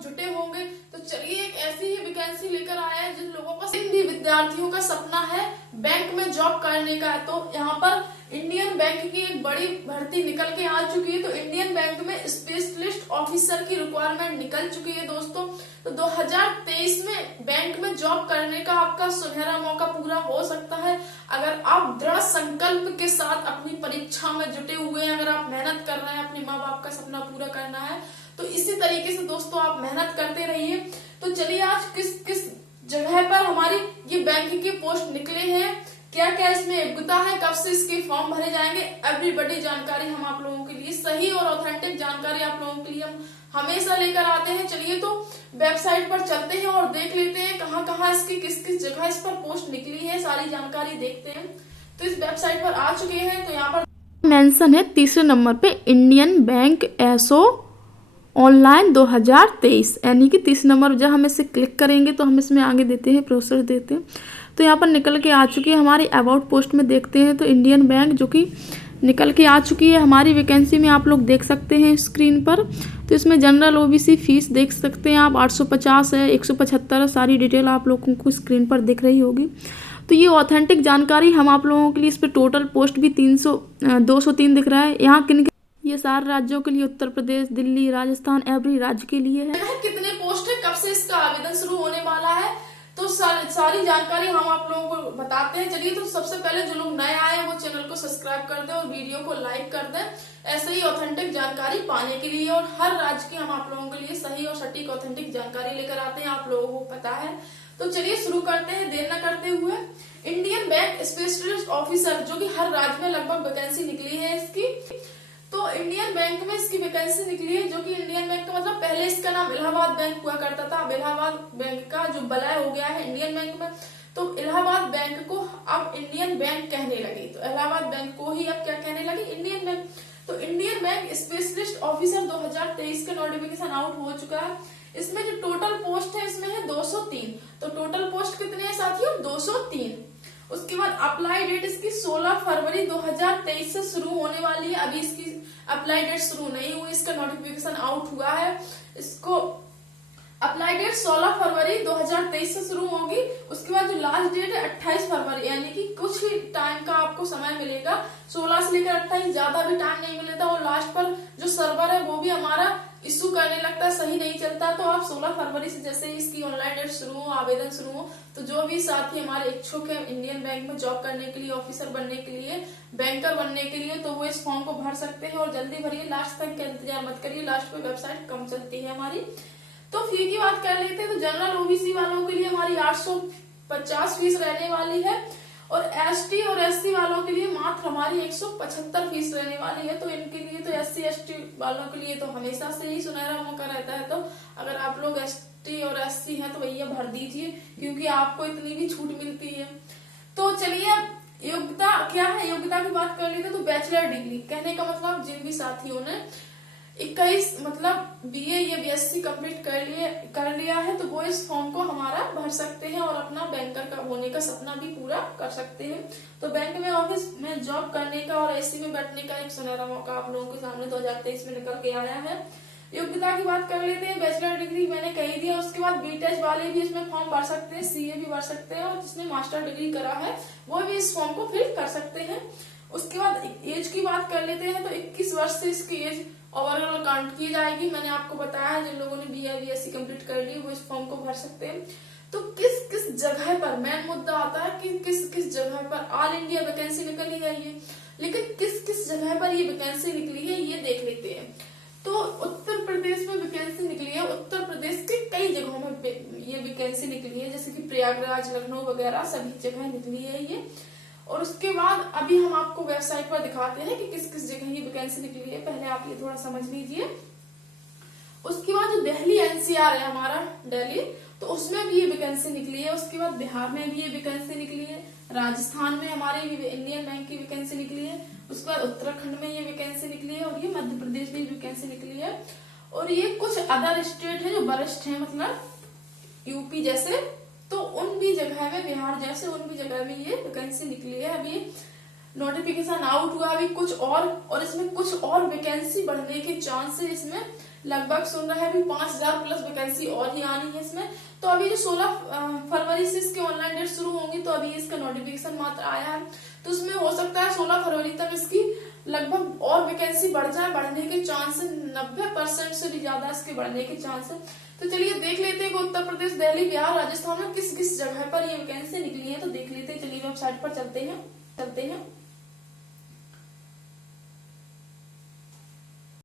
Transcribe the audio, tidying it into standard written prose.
लोग जुटे होंगे। तो चलिए एक ऐसी ही वैकेंसी लेकर आए हैं जिन लोगों का, जिन भी विद्यार्थियों का सपना है बैंक में जॉब करने का। तो यहाँ पर इंडियन बैंक की एक बड़ी भर्ती निकल के आ चुकी है। तो इंडियन बैंक में स्पेशलिस्ट ऑफिसर की रिक्वायरमेंट निकल चुकी है दोस्तों। तो 2023 में बैंक में जॉब करने का आपका सुनहरा मौका पूरा हो सकता है अगर आप दृढ़ संकल्प के साथ अपनी परीक्षा में जुटे हुए हैं, अगर आप मेहनत कर रहे हैं, अपने माँ बाप का सपना पूरा करना है। तो इसी तरीके से दोस्तों आप मेहनत करते रहिए। तो चलिए आज किस किस जगह पर हमारी ये बैंक की पोस्ट निकले हैं, क्या क्या इसमें योग्यता है, कब से इसके फॉर्म भरे जाएंगे, एवरी बड़ी जानकारी हम आप लोगों के लिए, सही और ऑथेंटिक जानकारी आप लोगों के लिए हम हमेशा लेकर आते हैं। चलिए तो वेबसाइट पर चलते हैं और देख लेते हैं कहाँ कहाँ इसकी किस किस जगह इस पर पोस्ट निकली है, सारी जानकारी देखते हैं। तो इस वेबसाइट पर आ चुके हैं। तो यहाँ पर मेंशन है तीसरे नंबर पे इंडियन बैंक एसओ ऑनलाइन 2023, यानी कि 30 नंबर। जब हम इसे क्लिक करेंगे तो हम इसमें आगे देते हैं, प्रोसेस देते हैं। तो यहाँ पर निकल के आ चुकी है हमारी अबाउट पोस्ट में देखते हैं तो इंडियन बैंक जो कि निकल के आ चुकी है हमारी वैकेंसी में, आप लोग देख सकते हैं स्क्रीन पर। तो इसमें जनरल ओबीसी फीस देख सकते हैं आप, 850 है, 175 है, सारी डिटेल आप लोगों को स्क्रीन पर दिख रही होगी। तो ये ऑथेंटिक जानकारी हम आप लोगों के लिए, इस पर टोटल पोस्ट भी 203 दिख रहा है। यहाँ किन ये सारे राज्यों के लिए, उत्तर प्रदेश, दिल्ली, राजस्थान, एवरी राज्य के लिए है। कितने पोस्ट है, कब से इसका आवेदन शुरू होने वाला है, तो सारी जानकारी हम आप लोगों को बताते हैं। चलिए तो सबसे पहले जो लोग नए आए हैं वो चैनल को सब्सक्राइब कर दें और वीडियो को लाइक कर दें ऐसे ही ऑथेंटिक जानकारी पाने के लिए। और हर राज्य की हम आप लोगों के लिए सही और सटीक ऑथेंटिक जानकारी लेकर आते हैं, आप लोगों को पता है। तो चलिए शुरू करते हैं देर न करते हुए। इंडियन बैंक स्पेशलिस्ट ऑफिसर, जो कि हर राज्य में लगभग वैकेंसी निकली है इसकी। तो इंडियन बैंक में इसकी वैकेंसी निकली है, जो कि इंडियन बैंक का मतलब पहले इसका नाम इलाहाबाद बैंक हुआ करता था। अब इलाहाबाद बैंक का जो विलय हो गया है इंडियन बैंक में, तो इलाहाबाद बैंक को अब इंडियन बैंक कहने लगी। तो इलाहाबाद बैंक को ही अब क्या कहने लगी, इंडियन बैंक। तो इंडियन बैंक स्पेशलिस्ट ऑफिसर 2023 का नोटिफिकेशन आउट हो चुका है। इसमें जो टोटल पोस्ट है इसमें है 203। तो टोटल पोस्ट कितने हैं साथियों, 203। उसके बाद अप्लाई डेट इसकी 16 फरवरी 2023 से शुरू होने वाली है। अभी इसकी अप्लाई डेट शुरू नहीं हुई, इसका नोटिफिकेशन आउट हुआ है। इसको अप्लाई डेट 16 फरवरी 2023 से शुरू होगी। उसके बाद जो लास्ट डेट है 28 फरवरी, यानी कि कुछ ही टाइम का आपको समय मिलेगा। 16 से लेकर 28, ज्यादा भी टाइम नहीं मिलेगा। और लास्ट पर जो सर्वर है वो भी हमारा इशू करने लगता है, सही नहीं चलता। तो आप 16 फरवरी से जैसे ही इसकी ऑनलाइन डेट शुरू हो, आवेदन शुरू हो, तो जो भी साथी हमारे इच्छुक है इंडियन बैंक में जॉब करने के लिए, ऑफिसर बनने के लिए, बैंकर बनने के लिए, तो वो इस फॉर्म को भर सकते हैं और जल्दी भरिए, लास्ट तक का इंतजार मत करिए। लास्ट पे वेबसाइट कम चलती है हमारी। तो फी की बात कर लेते हैं। तो जनरल ओबीसी वालों के लिए हमारी 850 फीस रहने वाली है और एसटी और एससी वालों के लिए मात्र हमारी 175 फीस रहने वाली है। तो इनके लिए, तो एससी एसटी वालों के लिए तो हमेशा से ही सुनहरा मौका रहता है। तो अगर आप लोग एसटी और एससी हैं तो भैया भर दीजिए, क्योंकि आपको इतनी भी छूट मिलती है। तो चलिए योग्यता क्या है, योग्यता की बात कर लेते हैं। तो बैचलर डिग्री, कहने का मतलब जिन भी साथियों ने 21 मतलब बीए या बीएससी कंप्लीट कर लिया है, तो वो इस फॉर्म को हमारा भर सकते हैं और अपना बैंकर का होने का सपना भी पूरा कर सकते हैं। तो बैंक में, ऑफिस में जॉब करने का और एसी में बैठने का एक सुनहरा मौका आप लोगों के सामने 2023 में निकल के आया है। योग्यता की बात कर लेते हैं। बैचलर डिग्री मैंने कही दिया। उसके बाद बीटेक वाले भी इसमें फॉर्म भर सकते हैं, सीए भी भर सकते हैं, और जिसने मास्टर डिग्री करा है वो भी इस फॉर्म को फिल कर सकते हैं। उसके बाद एज की बात कर लेते हैं। तो 21 वर्ष से इसकी एज ओवरऑल काउंट की जाएगी। मैंने आपको बताया जिन लोगों ने बीए बीएससी कंप्लीट कर ली वो इस फॉर्म को भर सकते हैं। तो किस किस जगह पर, मेन मुद्दा आता है कि किस किस जगह पर ऑल इंडिया वैकेंसी निकली है ये, लेकिन किस किस जगह पर ये वैकेंसी निकली है ये देख लेते हैं। तो उत्तर प्रदेश में वैकेंसी निकली है। उत्तर प्रदेश के कई जगहों में ये वैकेंसी निकली है, जैसे कि प्रयागराज, लखनऊ वगैरह सभी जगह निकली है ये। और उसके बाद अभी हम आपको वेबसाइट पर दिखाते हैं कि किस किस जगह ये वैकेंसी निकली है। पहले आप ये थोड़ा समझ लीजिए। उसके बाद जो दिल्ली एनसीआर है हमारा दिल्ली, तो उसमें भी ये वैकेंसी निकली है। उसके बाद बिहार में भी ये वैकेंसी निकली है। राजस्थान में हमारे इंडियन बैंक की वैकेंसी निकली है। उसके बाद उत्तराखंड में ये वैकेंसी निकली है और ये मध्य प्रदेश में वैकेंसी निकली है। और ये कुछ अदर स्टेट है जो वरिष्ठ है, मतलब यूपी जैसे, तो उन भी जगह में, बिहार जैसे उन भी जगह में ये वैकेंसी निकली है। अभी नोटिफिकेशन आउट हुआ अभी कुछ और इसमें कुछ और वैकेंसी बढ़ने के चांस है। इसमें लगभग सुन रहा है अभी 5000 प्लस वैकेंसी और ही आनी है इसमें। तो अभी जो 16 फरवरी से इसके ऑनलाइन डेट शुरू होंगी, तो अभी इसका नोटिफिकेशन मात्र आया है, तो उसमें हो सकता है 16 फरवरी तक इसकी लगभग और वैकेंसी बढ़ जाए। बढ़ने के चांस है 90% से भी ज्यादा इसके बढ़ने के चांस है। तो चलिए देख लेते हैं कि उत्तर प्रदेश, दिल्ली, बिहार, राजस्थान में किस किस जगह पर ये वैकेंसी निकली है। तो देख लेते हैं, चलिए वेबसाइट पर चलते हैं।